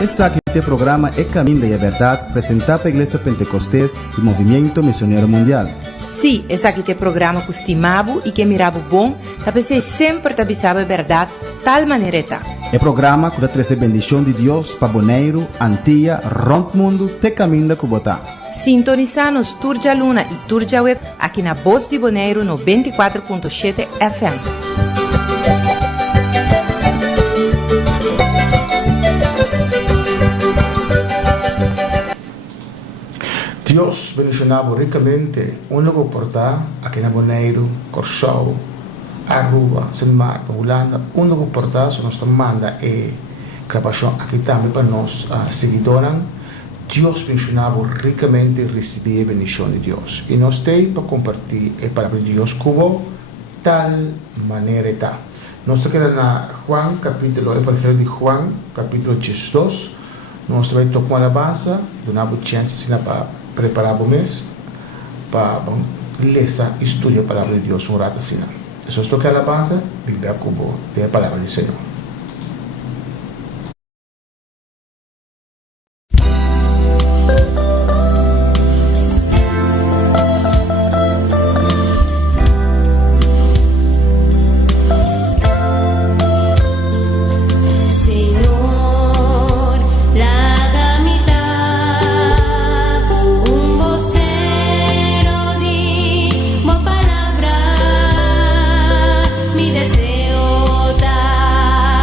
Esse aqui é o programa É Caminho da Verdade, apresentado pela Igreja Pentecostés e Movimento Missionário Mundial. Sim, esse aqui é o programa que estimava e que mirava bom, talvez sempre te avisava a verdade, tal maneira está. É programa que traz a bendição de Deus para Bonaire, Antilha, Rond Mundo, te caminho da Cubotá. Sintoniza-nos Turja Luna e Turja Web aqui na Voz de Bonaire no 24.7 FM. Deus bendicionava ricamente um novo portal aqui na Bonaire, Corsou, Aruba, São Marta, Holanda, um novo portal que nós manda e gravação aqui também para nós seguidores. Deus bendicionava ricamente e recebia a bendição de Deus. E nós temos para compartilhar a palavra de Deus com tal maneira está. Nós quedamos na Juan, capítulo, Evangelho de Juan, capítulo 12. Nós também tocamos a base, donamos chance para preparar o mês, para ler e estudar a palavra de Deus um rato assim. Isso é tocar a base, Bíblia cubo, a palavra do Senhor. Deseo dar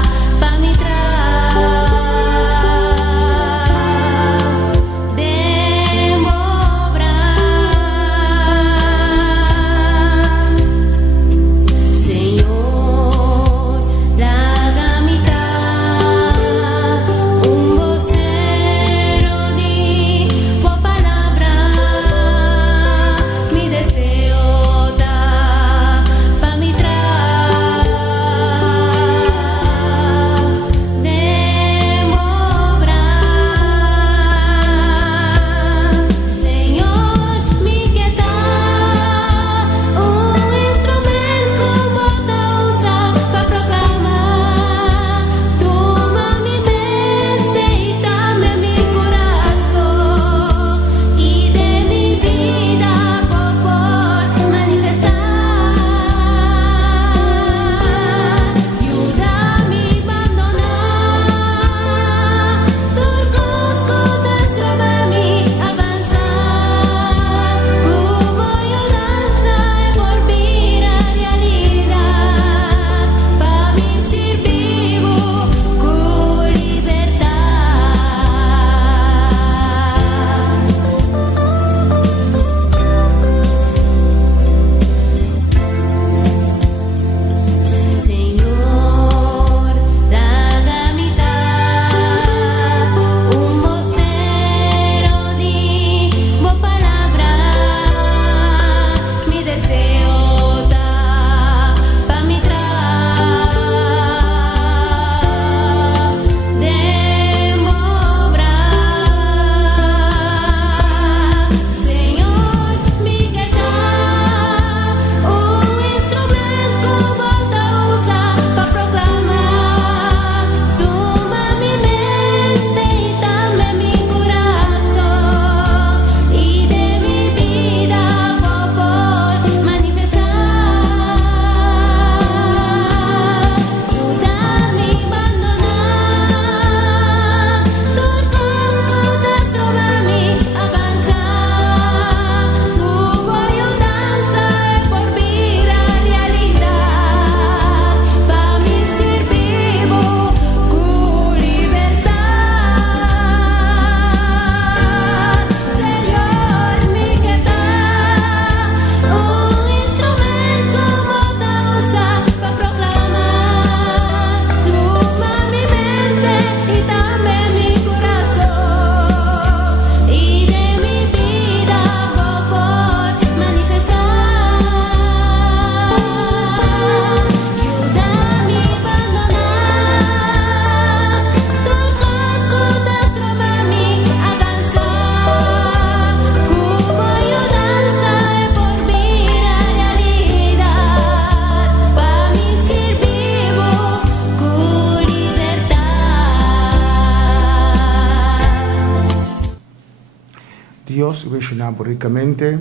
Dios, mencionamos ricamente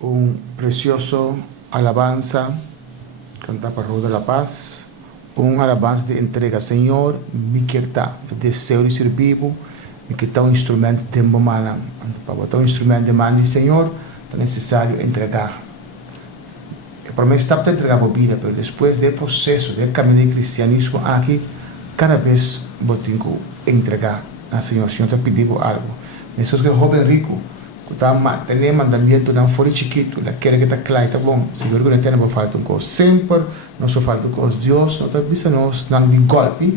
un precioso alabanza, cantar para de la paz, un alabanza de entrega. Señor, mi quieta, deseo de ser vivo, mi quieta un instrumento de tempo mana, para botar un instrumento de mandi, Señor, es necesario entregar. Para mí está para entregar a vida, pero después del proceso del camino del cristianismo aquí, cada vez voy a entregar al Señor. Señor, te pedimos algo. Eso es que el joven rico, que tenía mandamiento de un foro chiquito, la quiere que está clara, está bom. Señor, que no tiene falta un cosa. Siempre nos falta cosa. Dios no te avisa nos de golpe,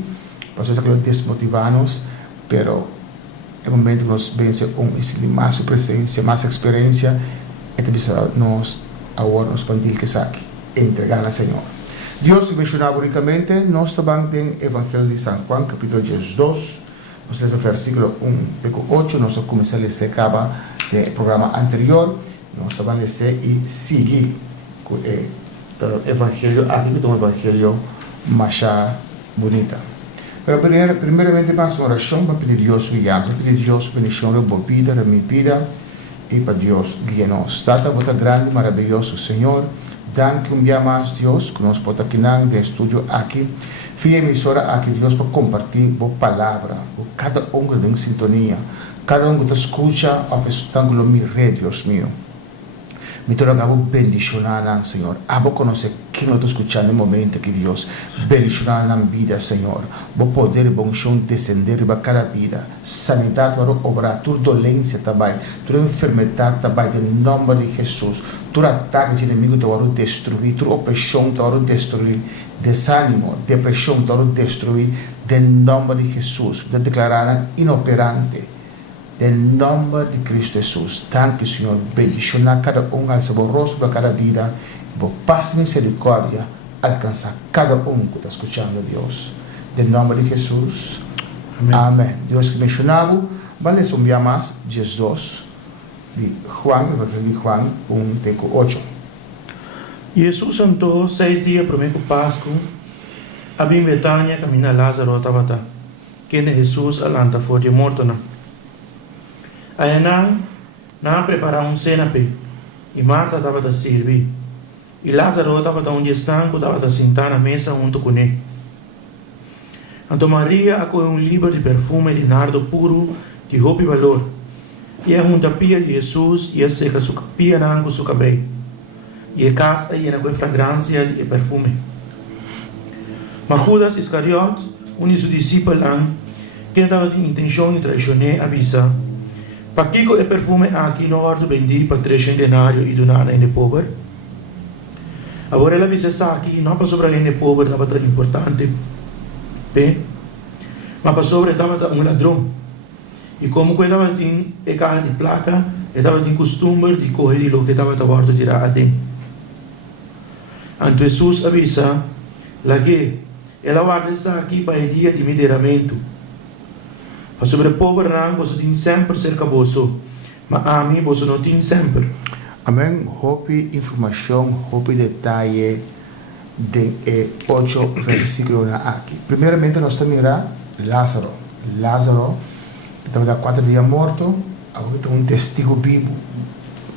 por eso es que nos desmotivamos, pero el momento que nos vence más su presencia, más experiencia, este avisa nos ahora nos pandil que saque, entregar al Señor. Dios mencionaba únicamente, nos estamos en el Evangelio de San Juan, capítulo 2. Nos leemos el versículo 1 de 8, nos comenzamos a leer acaba del programa anterior, nos vamos a leer y seguir con el Evangelio, aquí que es un Evangelio más bonito. Pero primeramente vamos a una oración para pedir Dios su guía, para pedir Dios bendición de mi vida y para Dios guíanos. Tata, bota grande, maravilloso Señor. Danke un día más, Dios, que nos pueda quitar de estudio aquí. Fia emisora aquí, Dios, para compartir tu palabra. Cada hombre en sintonía, cada hombre que te escucha, a veces tanto mi red, Dios mío. Me te rogavo bendicionar, Señor. Abo conocer quién lo está escuchando en el momento que Dios bendicionar la vida, Señor. Vos poder bom chão descender para cada vida. Sanidade para obrar, tu dolencia também, tu enfermidade também, em nome de Jesus. Tu ataque de inimigo te vai destruir, tu opressão te vai destruir, desânimo, depressão te vai destruir, em nome de Jesus. Te declarar inoperante. En nombre de Cristo Jesús, tanque Señor, bendicionar cada uno al saboroso para cada vida, por paz y misericordia, alcanzar cada uno que está escuchando Dios. En nombre de Jesús, amén. Dios que mencionaba, vale un día más, 2 de Juan, el Evangelio de Juan 1:8. Jesús andou 6 dias primeiro Páscoa, había en Betania, camina Lázaro a Tabata, que de Jesús alanta fora de morto na. Aí não prepararam cena e Marta estava a servir. E Lázaro estava onde estanco, estava a sentar na mesa junto com ele. Então Maria acolheu livro de perfume de nardo puro de roupa e valor. E a junta pia de Jesus e a seca sua pia na sua cabelo. E a casa ia com fragrância de perfume. Mas Judas Iscariote, um de seus discípulos, que estava com intenção de traicionar, avisa: para que o perfume aqui não vai vender para 300 denários e donar a gente pobre? Agora ela avisa aqui, não para sobre a gente pobre, estava tão importante, mas para sobre estava um ladrão. E como que estava em carro de placa, estava em costume de correr de lo que estava a bordo tirar a dentro. Então Jesus avisa, lá que ela guarda aqui para o dia de mideramento. Mas sobre o pobre não, você tem sempre cerca de você, mas a mim você não tem sempre. Amém. Hope informação, hope detalhe de 8 versículos aqui. Primeiramente nós temos Lázaro. Lázaro estava há 4 dias morto, agora tem testigo vivo.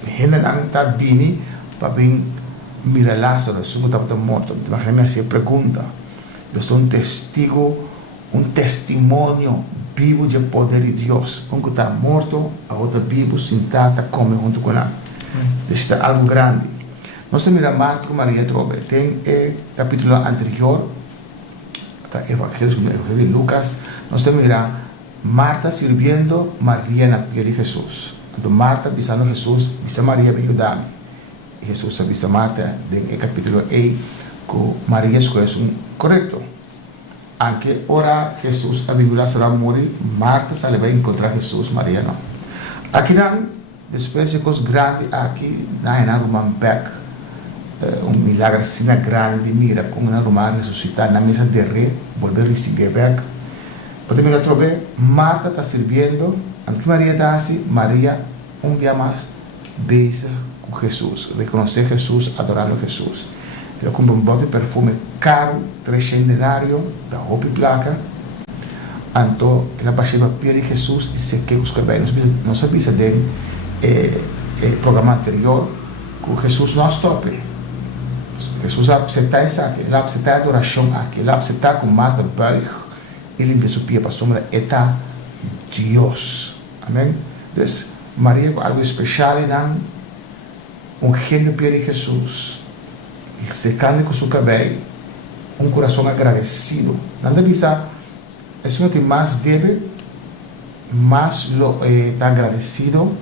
Gente não está vindo para vir mirar Lázaro, se estava morto. Então a gente se pergunta, eu sou testigo, testemunho vivo de poder de Deus. Um que está morto, a outra vivo, sentada, come junto com ela. Isso é algo grande. Nós temos Marta com Maria Trobe. Tem o capítulo anterior, o Evangelho de Lucas, nós temos Marta sirviendo Maria na pia de Jesus. Então Marta avisando Jesus, avisa Maria, vem ajudar-me. E Jesus avisa Marta, no capítulo 8, que Maria escolhe correto. Aunque ora Jesús a venido a morir, Marta se le va a encontrar Jesús, María no. Aquí después de cosas grandes, aquí hay un back, un milagro así grande de mira, con una romana resucitada en la mesa de rey, volver a recibir back. Pero mira otra vez, Marta está sirviendo, aunque María está así, María un día más besa con Jesús, reconoce a Jesús, adorando a Jesús. Eu comprei bote de perfume caro, 300 denários, da roupa e placa. Anto, la passion de Jesús y se que busca bem. Não sabia de programa anterior que Jesus não stoppe. Jesus está isso aqui, ele está adoração aqui, ele está com Marta buig, ele me supia para sombra, está Deus. Amém? Dus Maria com algo especial em gênio de Jesus, se canta com seu cabelo, coração agradecido. Nada bisa, é o que mais deve, mais está agradecido,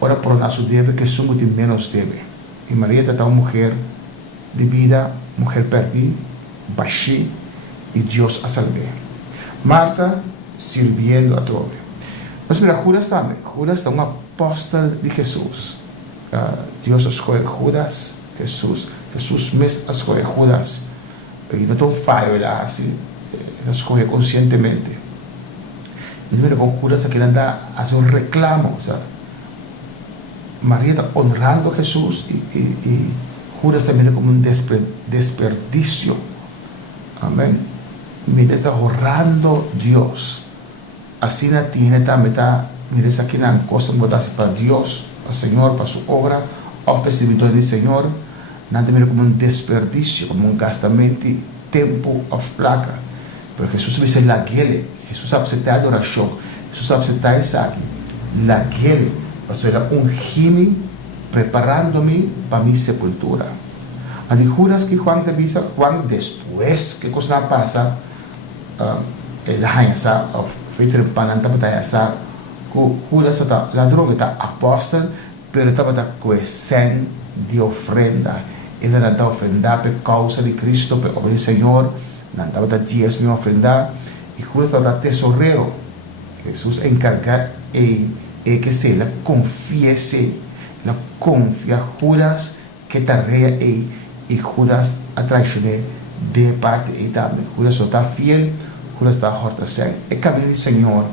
ora por nosso deve, que o que menos deve. E Maria está uma mulher de vida, mulher perdida, baixi, e Deus a salve. Marta sirviendo a trove. Mas mira, Judas também. Judas é um apóstolo de Jesus. Deus escolhe Judas, Jesus mesmo escolhe Judas. E não tão falho ele assim, ele escolhe conscientemente. E mira, com Judas aqui ele anda a fazer reclamo, sabe? Maria está honrando Jesus e Judas também como desperdício. Amém? Mientras está honrando Dios, así na tiene también mire aquí na costa botarse para Dios, para Señor, para su obra, o servitor del Señor, nada mira como un desperdicio, como un gastamento tiempo of placa. Pero Jesús dice la guele, Jesús acepta adoración, Jesús acepta esa aquí, la guele, para ser un gimi preparándome para mi sepultura. Andi juras que Juan te avisa, Juan después que cosa pasa, el hansa of feiter pananta batayasa, que juras está ladrón está apóstol, pero estaba cohesión de ofrenda. Ele não está ofrendar por causa de Cristo, por obra do Senhor, não estava diezmo ofrendar, e juras está tesoreiro. Jesus encarga e que se ele confiese, ele confia juras que tarea e Judas atraicioné de parte e também. Judas está fiel, Judas está horta sem. É caminho do Senhor,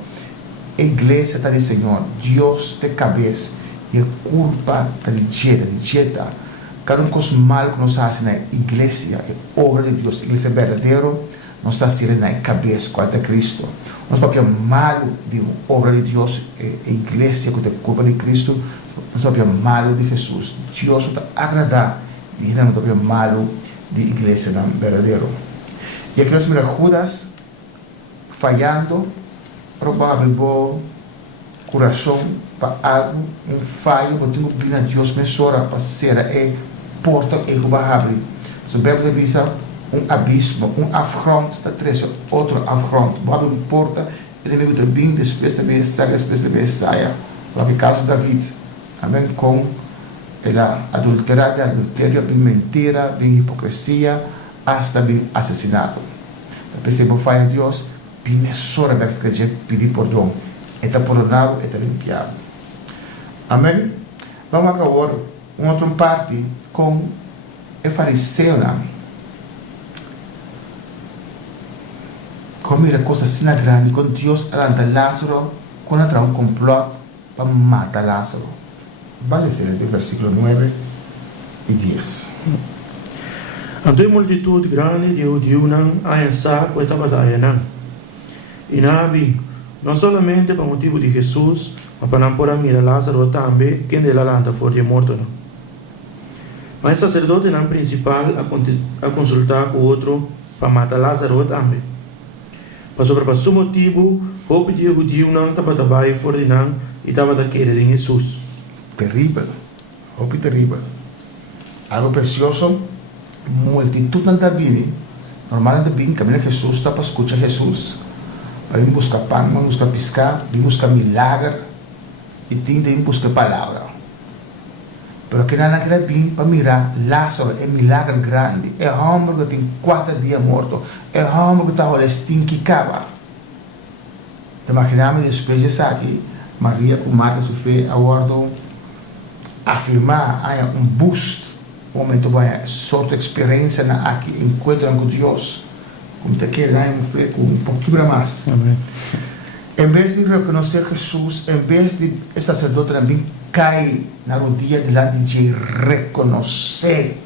a igreja está do Senhor, Deus de cabeça, e a culpa está de dieta. Cada coisa mal que nós fazemos na igreja, é obra de Deus, igreja verdadeira, nós está sendo na cabeça, qual é Cristo. Nós papel malo de obra de Deus, a igreja que tem culpa de Cristo, nós papel malo de Jesus. Deus está agradar. E não é malo de igreja não verdadeiro. E aqui nós mira Judas falhando, provável bom coração para algo, falho, eu tenho que vir a Deus mesora para ser porta e que vai abrir. Se a Bíblia diz abismo, afronte, está três outro afronte, vai abrir porta, ele me gusta bem, depois também saia, para caso David, amém, com ela adulterada, adultério, bem mentira, bem hipocrisia, hasta bem assassinato. Então, percebeu, faz a Deus, bem mesora vai escrever, pedir perdão. Está perdonado, está limpiado. Amém? Vamos agora, uma outra parte, com o fariseu, como era coisa assim grande, com Deus arranca Lázaro, quando entra um complot para matar Lázaro. Vale ser de versículo 9 e 10. Ante multitud grande de judíos a ensar esta batalha não. E nabi, não somente por motivo de Jesus, mas para não poder mirar Lázaro também, quem de la lanta for de morto não. Mas o sacerdote não principal a consultar com o outro para matar Lázaro também. Mas sobre esse motivo, o de judíos não estava trabalhando fora de não e estava querendo em Jesus. Terrível, hope terrível. Algo precioso, multitud tanta bini, normalmente bem, caminha Jesus, está para escutar Jesus, para ir buscar pão, para buscar pescar, para buscar milagre, e tem de ir buscar palavra. Pero que não quer bem para mirar, Lázaro é milagre grande, é homem que tem 4 dias morto, é homem que está olhando estinquicava. Te imaginamos depois de aqui, Maria com Marta sofreu aguardou afirmar boost, um momento bom, sorte experiência na aqui, encontro com Deus, como te quer, com pouquinho mais. Amém. Em vez de reconhecer Jesus, em vez de esse sacerdote também cair na rodilha delante de reconhecer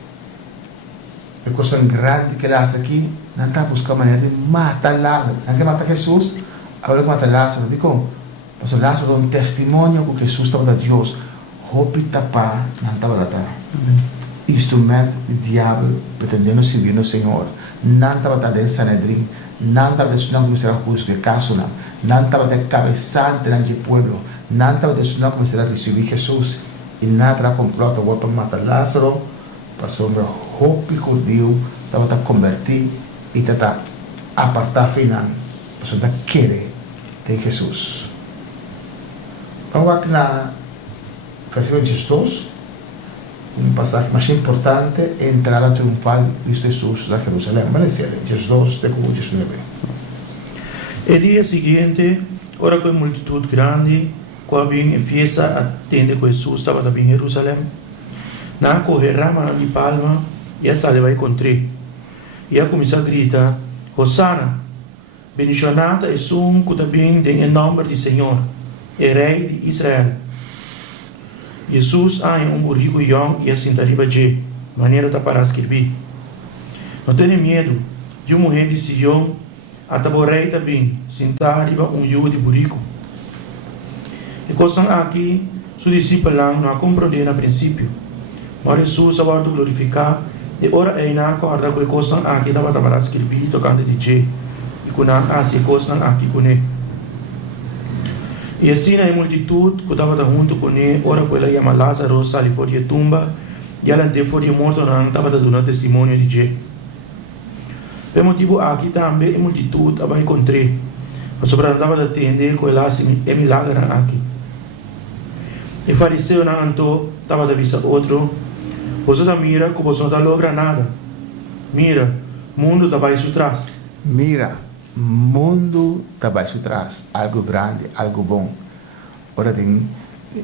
a coisa grande que ele faz aqui, não está buscando maneira de matar Lázaro. Não quer matar Jesus, agora que mata Lázaro. Digo, mas Lázaro dá um testemunho que Jesus estava a Deus. Hope tapar, não estava a instrumento de diabo pretendendo servir no Senhor. Não estava a dar Sanedrim, não estava a estudar como será justo de caso, não estava a cabeçante naquele pueblo, não estava a estudar como será receber Jesus. E nada complota agora para matar Lázaro, passou um hope judeu, estava a convertir e estava a apartar final, passou a querer ter Jesus. Vamos aqui na versículo 2, passagem mais importante é a entrada triunfal de Cristo Jesus na Jerusalém. Vamos ler, Jesus 2, versículo 19. El dia seguinte, ora com multitud grande, quando vinha fiesta atende com Jesus estava também em Jerusalém, na correrama de palma, e essa leva encontrei. E a começou a gritar, Hosanna, bendicionado é um que também tem em nome do Senhor, é Rei de Israel. Jesus há um burrico young e assim tariba de maneira de para escrever. Não tenha medo, de uma mulher de Sion, a taborei também, sentar riba yugo de burrico. E coisas aqui, seus discípulos não compreenderam a princípio. Mas Jesus agora glorificar, e ora é na corda com coisas aqui da para escrever, tocando de je, e com as coisas aqui com ele. E assim a multitud que estava junto com ele, ora que ela chama Lázaro, sali fora de tumba, e ela de fora de morto não estava dando testemunho de je. Pelo motivo aqui também a multitud estava encontrei, mas sobre estava a atender com ela é milagre aqui. E fariseu não andou, estava a avisar outro, você não mira que você não logra nada. Mira, mundo está baixo trás. Mira, mundo está baixo trás, algo grande, algo bom. Ora tem,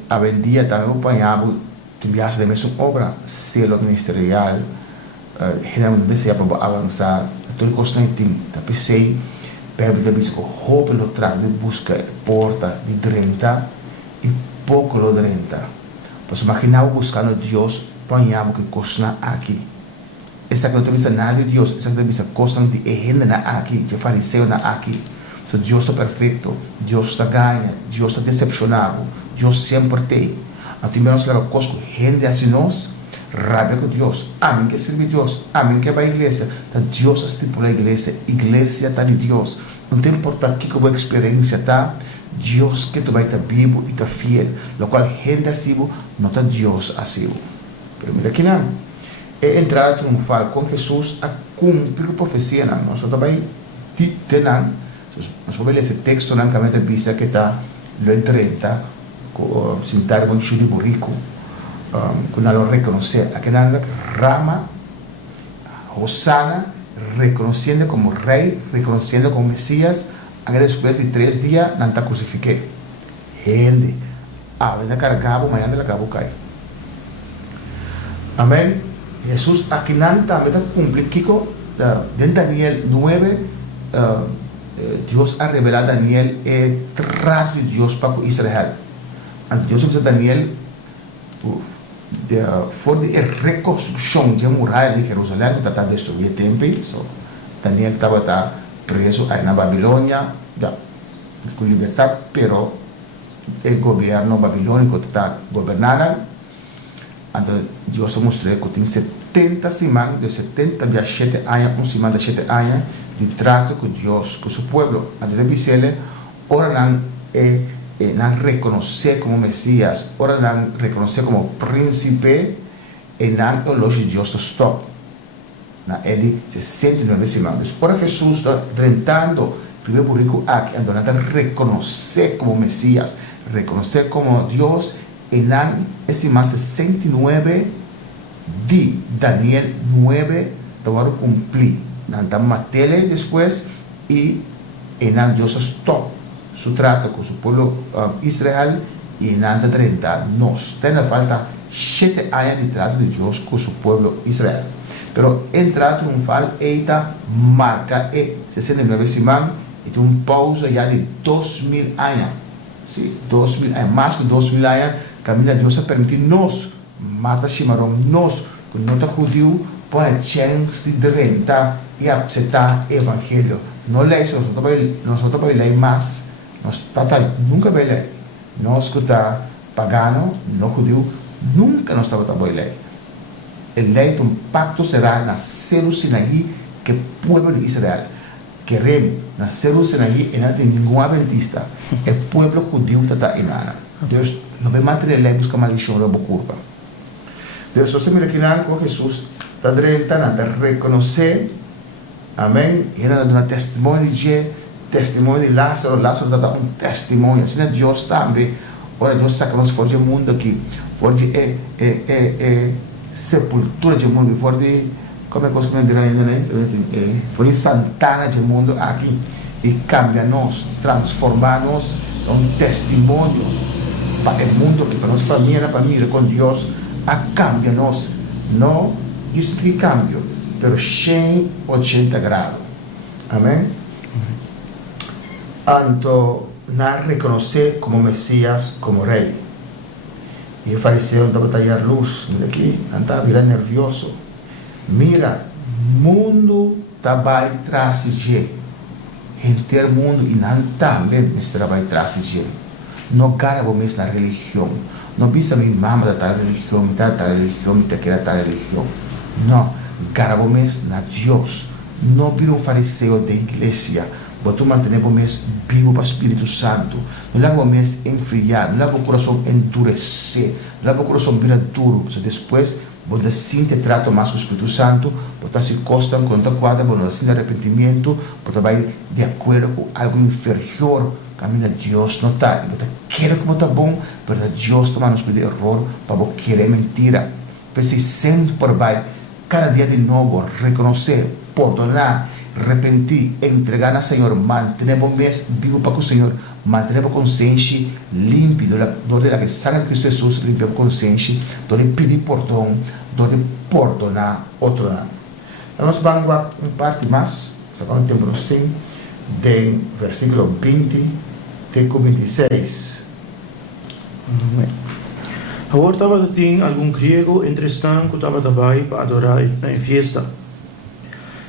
a vendia também acompanhava, que viaja de mesma obra, selo ministerial, generalmente deseja para avançar, tudo costa tem, tá pensei, Bíblia da bisco, roupa lo traz de busca, porta de 30 e pouco lo 30. Pois imaginar buscando Deus, apanhava que costa aqui. Essa que não tem nada de Deus, essa que tem coisa de agenda na aqui, de fariseu na aqui. So Deus está perfeito, Deus está ganha, Deus está decepcionado, Deus sempre tem. Então, menos leva coisa que gente assim nós, rabia com Deus. Amém que serve Deus, amém que vai à igreja. Então, Deus estipula a igreja está de Deus. Não tem importa que boa experiência está, Deus que tu vai estar vivo e está fiel. Lo qual gente assim não está Deus assim. Primeiro que não. É entrar triunfal com Jesus a cumprir a profecia. Nós também temos. Nós vamos ler esse texto na camisa bisa que está no 30, sentar com o burrico, que não reconhece a que nada rama, Hosanna, reconhecendo como rei, reconhecendo como Messias, até depois de 3 dias não está crucificado. Gente, ainda carregava, mas ainda acabou cair. Amém. Jesus aqui não também está cumprindo, dentro de Daniel 9, Deus ha revelado a Daniel o trato de Deus para com Israel. Ante Deus disse a Daniel, for de reconstrução de muralha de Jerusalém, que está destruído o templo, so Daniel estava preso aí na Babilônia, com liberdade, pero o governo babilônico está governando. Então Deus mostrou que tem 70 semanas, de 70 a 7 anos, uma semana de 7 anos, de trato com Deus, com seu povo. Então deve ser, ora não reconhecer como Messias, ora não reconhecer como príncipe, e não elogio de Deus stop. É de 69 semanas. Ora Jesus está tentando, primeiro por rico aqui, então não reconhecer como Messias, reconhecer como Deus, e não, esse mais 69 de Daniel 9, agora cumprir. Não está matele depois, e não Deus stop su trato com o povo Israel, e não está 30. Nós temos falta 7 anos de trato de Deus com o povo Israel. Pero entrar triunfal, esta marca 69 semanas, e tem pausa já de 2000 anos. Sim, 2000 anos, mais de 2000 anos, caminha Deus a permitir nós, mata chimarrão, nós, que não está judeu, põe a chance de renta e aceitar o evangelho. Não lê isso, nós não vai ler mais, nós nunca vai ler. Nós que está pagano, não judeu, nunca nós estava a ler. El lei do pacto será nascer o Sinaí, que o povo de Israel. Queremos nascer o Sinaí e não tem nenhum adventista. O povo judeu está em Ana. Deus não vai manter a lei buscar maldição da curva. Deus só mira aqui com Jesus, está tentando reconhecer, amém? E ainda dá um testemunho de Lázaro. Lázaro dá um testemunho. Assim, Deus também, ora Deus saca nós fora do mundo aqui, fora de sepultura do mundo, fora de, como é que eu direi ainda, né? Fora de Santana do mundo aqui, e cambia-nos, transforma-nos em um testemunho para o mundo, que para nossa família, para mim, com Deus, a cambia-nos, não isso que cambio, mas 180 graus. Amém? Então, não reconhecer como Messias, como Rei. E o fariseu estava a talhar luz, mira aqui, estava virando nervioso. Mira, o mundo está atrás de ele. Inteiro mundo e não também está atrás de ele. Não garabo mesmo na religião. Não pensa minha mama da tal religião, me da tal religião, me daquela tal religião. Não, garabo mesmo na Deus. Não vira um fariseu da igreja. Botou manter o mês vivo para o Espírito Santo. Não leva o mês enfriar, não leva o coração endurecer, não leva o coração virar duro. Depois, você assim te trata mais com o Espírito Santo, você se costa com a quadra, você assim de arrependimento, você vai de acordo com algo inferior. Caminho de Deus não está. Você quer que você está bom, mas Deus toma nos pede erro para você querer mentira. Você sempre vai, cada dia de novo, reconhecer, perdonar, arrepentir, entregar ao Senhor, manter o mês vivo para o Senhor, manter a consciência limpa, onde a sangue de Cristo Jesus limpa a consciência, onde pedir perdão, onde perdonar outro. Nós vamos a uma parte mais, segundo tempo nós temos, do versículo 20 até 26. Agora estava tem algum grego entretanto que estava também para adorar na festa.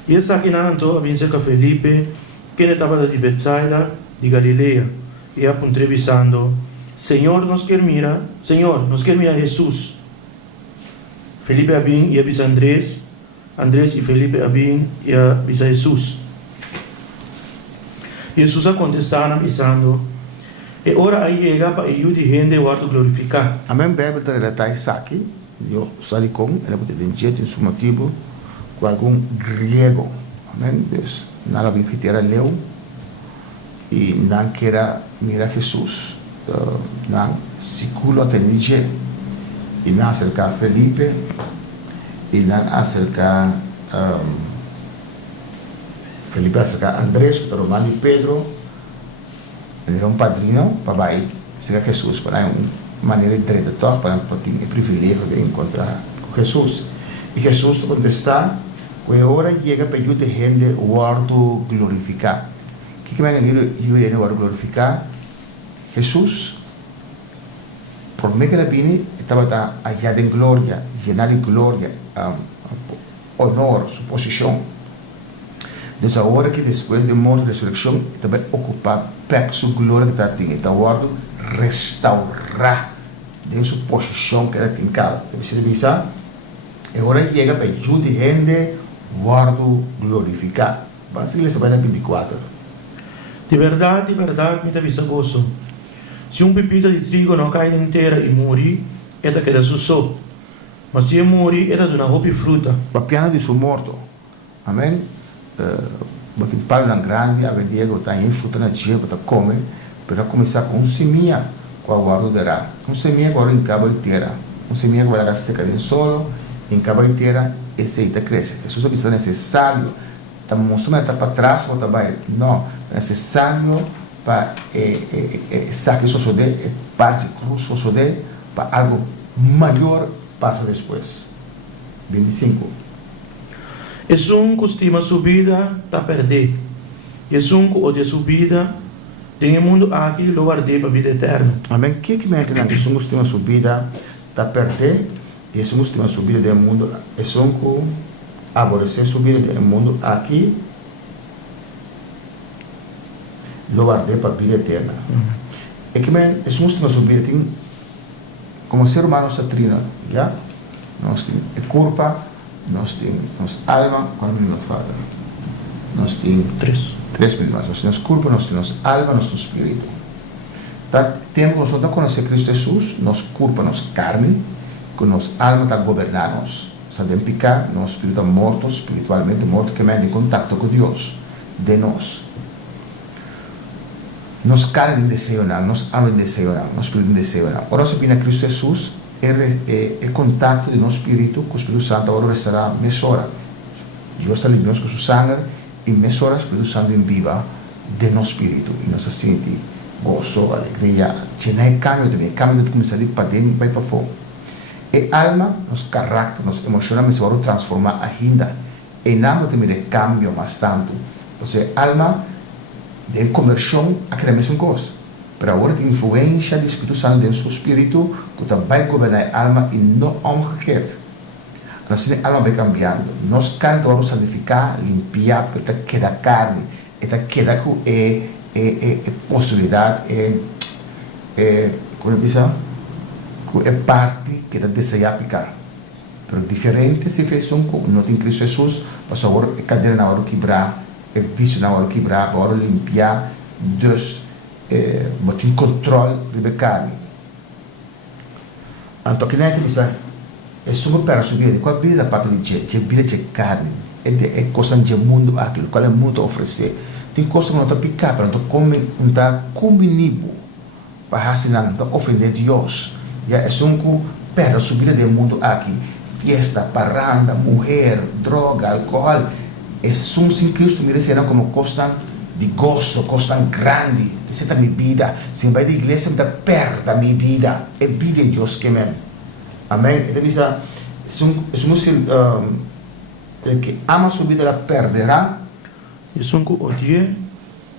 E essa aqui não a vencer com Felipe, que estava de Betsaida, de Galileia, e a entrevistando, Senhor, nos quer mira Jesus. Felipe abin e avisa Andrés e Felipe abin e avisa Jesus. Jesus a contestar avisando, e ora aí chega para eu de gente guardo glorificar. Amém, Bíblia está relatada isso aqui, eu saí com, ela pode ter jeito em seu motivo, com algum grego. Amém, Deus. Não a bifiteira leu e não queira mirar Jesus. Não circula até Níger e não acercar Felipe e não acercar Felipe acercar Andrés, que era o Pedro. Ele era um padrinho para ir seguir Jesus, para uma maneira direta, para ter o privilégio de encontrar com Jesus. E Jesus contesta, quando a hora chega para eu de gente guardo glorificar. O que vai eu guardo glorificar? Jesus, por meio que ele vine, estava allá de glória, llenar de glória, honor, sua posição. Então, agora que depois de morte e ressurreição, ele vai ocupar a sua glória que ele tinha. Então, guardo restaurar de sua posição que ele tinha. Você pensar? Agora chega para ajudar a gente, guardo glorificar. Basicamente, vai na 24. De verdade, me avisa gozo. Se um pepita de trigo não cai inteira e morre, ela queda só. Mas se morre, ela dá uma roupa e fruta. Para piano de seu morto. Amém? Botem palha grande, a Diego está em fruta na dia, para comer, para começar com seminha, com a guarda dará. Seminha agora em cabo inteira. Seminha agora vai secar em solo, em cabo inteira, e seita cresce. Jesus sabe que é necessário, está mostrando que está para trás, ou vai. Não, é necessário para saque só de, parte cruz só de, para algo maior passa depois. 25. É um que estima sua vida, está perder. É um que odia sua vida, tem o mundo aqui, lo guardei para a vida eterna. Amém. O que me entende? É um que estima sua vida, está perder. E é um que estima sua vida do mundo, é um que aborrecer su vida del mundo aquí, lo guardé para vida eterna. Es que es justo nuestra vida, como ser humano se trina, ¿ya? Nos tiene culpa, nos tiene alma, cuando nos falta. Nos tiene tres mismas, nos tiene culpa, nos tiene alma, nos tiene espíritu. Tiempo que nosotros conocemos a Cristo Jesús, nos culpa, nos carne, con nos alma está gobernarnos. Sabemos picar, nos espíritu muerto, espiritualmente muerto, que me en contacto con Dios, de nos. Nos carne de deseo, nos alma de deseo, nos espíritu de deseo. Ahora se viene a Cristo Jesús, el contacto de nuestro espíritu con el Espíritu Santo ahora será mesora. Dios está limpiando con su sangre y mesora el Espíritu Santo en viva de nuestro espíritu y nos siente gozo, alegría, llena de cambio también, cambio de comenzar a ir para dentro, para afuera. El alma, nos carácter, nos emociones se van a transformar ainda. En alma también el cambio más tanto. O sea, alma de conversión a que la misma cosa. Pero ahora tem influência do Espírito Santo dentro do seu espírito, que também governa a alma e não omgekeerd. Nossa alma vai cambiando. Nós carne vamos santificar, limpar, para queda carne, para queda com possibilidade, como diz, com parte que deseja picar. Pero diferente se fez não tem Cristo Jesus, mas agora a cadeira na hora quebrar, o vício na hora quebrar, agora limpar, Deus botar em controle de carne. Então, que nem diz, é só para subir, qual a vida da papel de vida de carne, é coisa de mundo aquilo, qual é o mundo a oferecer. Tem coisa que não está picar, para não está comigo, para não ofender Deus. É só para a subida do mundo aqui, fiesta, parranda, mulher, droga, álcool, é só sem Cristo merecerão como coisa de gozo, coisa grande, essa é a minha vida. Se eu vai da igreja, me dá perto da minha vida. É vida de Deus que é. Amém? Então, el que ama sua vida, ela perderá. E são que odia.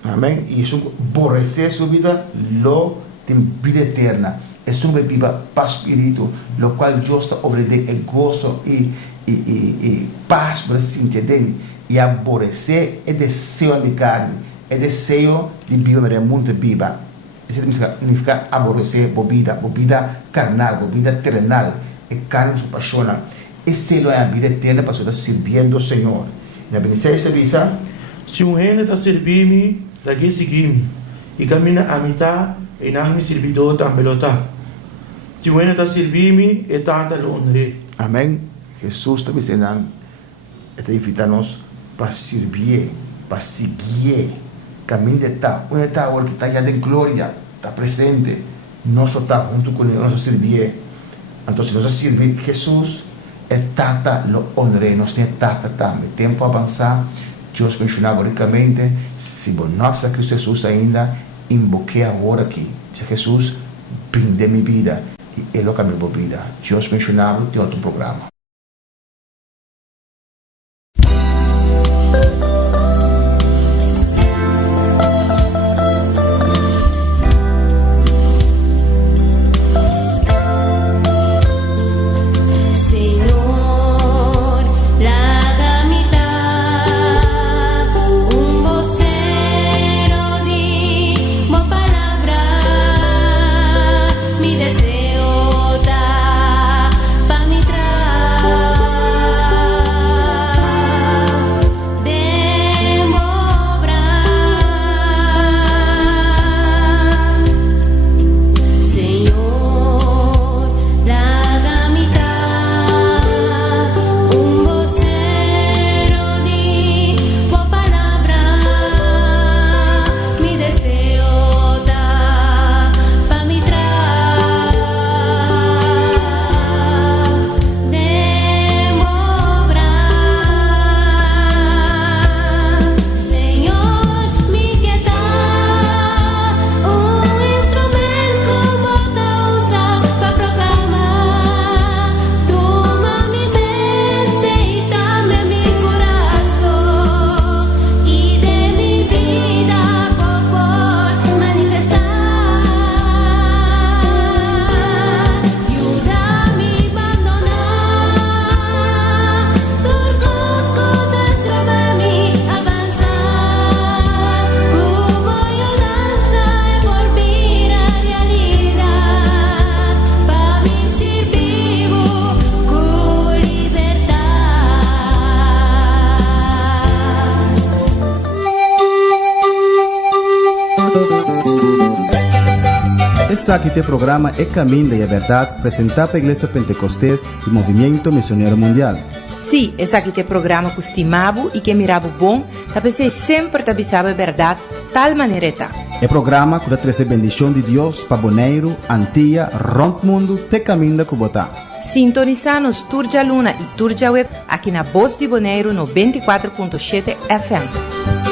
Amém? E isso aborrecer sua vida, lo tem vida eterna. É só uma vida para o espírito, lo qual Deus está oferecendo é gozo e paz para se sentir. E aborrecer é desejo de carne, é desejo de viver no mundo viva. Isso significa aborrecer bebida carnal, bebida terrenal. É carne se apaixona. Essa é a vida eterna para estar servindo o Senhor. Na bendição essa visa, se gente está servindo, la que seguir e camina a mitad, e não me servidor também lo está. Se gente está servindo, é tanta lo honre. Amém. Jesus está dizendo, está invitando-nos para servir, para seguir, caminho de estar, onde está agora que está já em glória, está presente, nós estamos junto com ele, nós servir. Então, se nós servir Jesus, é tanta lo honre, nós temos tanta também. Tempo a avançar, Deus mencionava ricamente, se você não está Cristo Jesus ainda, invoquei agora aqui. Se Jesus brinde minha vida, e Ele é o caminho da vida. Deus mencionava, tem outro programa. Mi deseo da pa' mi tra Esse aqui é o programa É Caminho da Verdade, apresentado pela Igreja Pentecostés e Movimento Missionário Mundial. Sim, esse aqui é o programa que estimava e que mirava bom, para sempre avisava a verdade, tal maneira está. É programa que traz a bendição de Deus para Bonaire, Antilha, Rond Mundo, te caminho da Cubotá. Sintoniza-nos Turja Luna e Turja Web aqui na Voz de Bonaire no 24.7 FM.